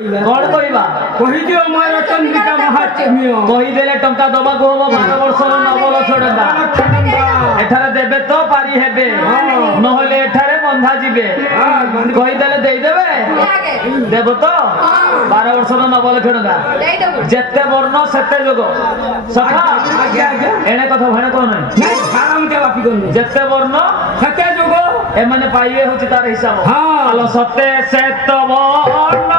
कौन कहवा କହିଦିଅ ମୋର ଚନ୍ଦ୍ରିକା ମହାତ୍ମ୍ୟ କହିଦେଲେ ଟଙ୍କା ଦବାକୁ ହବ 12 ବର୍ଷର 9 ଲକ୍ଷ ଟଙ୍କା ଏଠାରେ ଦେବେ ତ ପାରି ହେବେ ନହେଲେ ଏଠାରେ ବନ୍ଧା ଯିବେ କହିଦେଲେ ଦେଇଦେବେ ଦେବ ତ 12 ବର୍ଷର 9 ଲକ୍ଷ ଟଙ୍କା ଯେତେ ବର୍ଣ୍ଣ ସେତେ ଯୋଗ ସଖା ଏଣେ କଥା ଭଣେ କହ ନାହିଁ ଯେତେ ବର୍ଣ୍ଣ ସେତେ ଯୋଗ ଏମାନେ ପାଇବେ ହଉଛି ତାର ହିସାବ ହଁ। ଆଲୋ ସତେ ସେତ ବର୍ଣ୍ଣ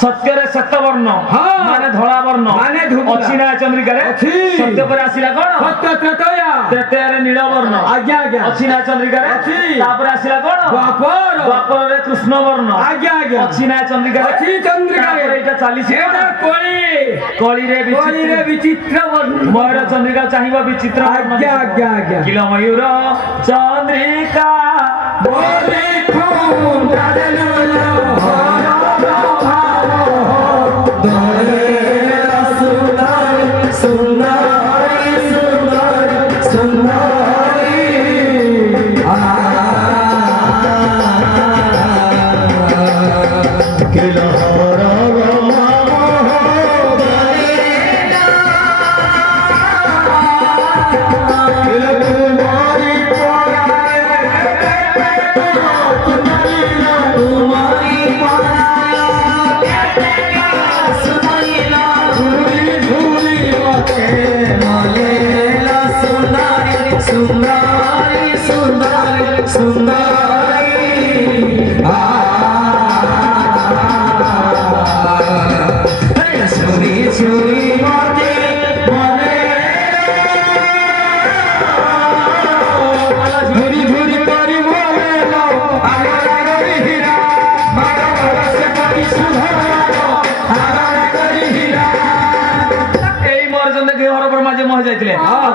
सत्यरे सत्य वर्ण माने धला वर्ण माने धुला अछि ना चंद्रिकारे अछि सत्य पर आसिला कोन सत्य त्रतया त्रेतयारे नील वर्ण आज्ञा आज्ञा अछि ना चंद्रिकारे अछि तापर आसिला कोन द्वापर द्वापर रे कृष्ण वर्ण आज्ञा आज्ञा अछि ना चंद्रिकारे अछि चंद्रिकारे एटा चालीसी एटा कली रे विचित्र वर्ण मयूर चंद्रिका चाहिबा विचित्र आज्ञा आज्ञा आज्ञा किलो मयूर चंद्रिका बोले खून डाललो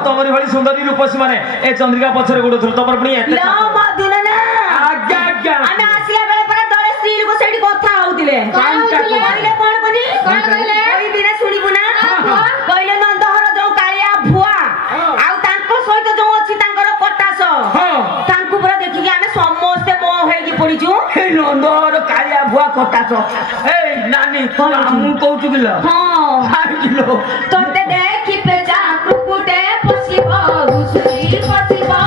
तमरी भली सुंदरी रूपसी माने ए चंद्रिका पछरे गुडो थुर तमर पुनी एते लो मधुन ना आज्ञा आज्ञा आमे आसिला बेले पर दळे स्त्री को सेठी କଥା होउतिले कहले कोन कोनी कोई बिना सुनिबु ना कहले नंदहर जो कालिया भुआ आउ तांको सहित जो अछि तांकर पटास तांको पुरा देखि कि आमे समस्त मोह हेगी पडिचु हे नंदहर कालिया भुआ कटास ए नानी मु कहउछु किलो हां हाय किलो तोते देखि पे जा कुकुटे पसिबो घुसुरी पसिबो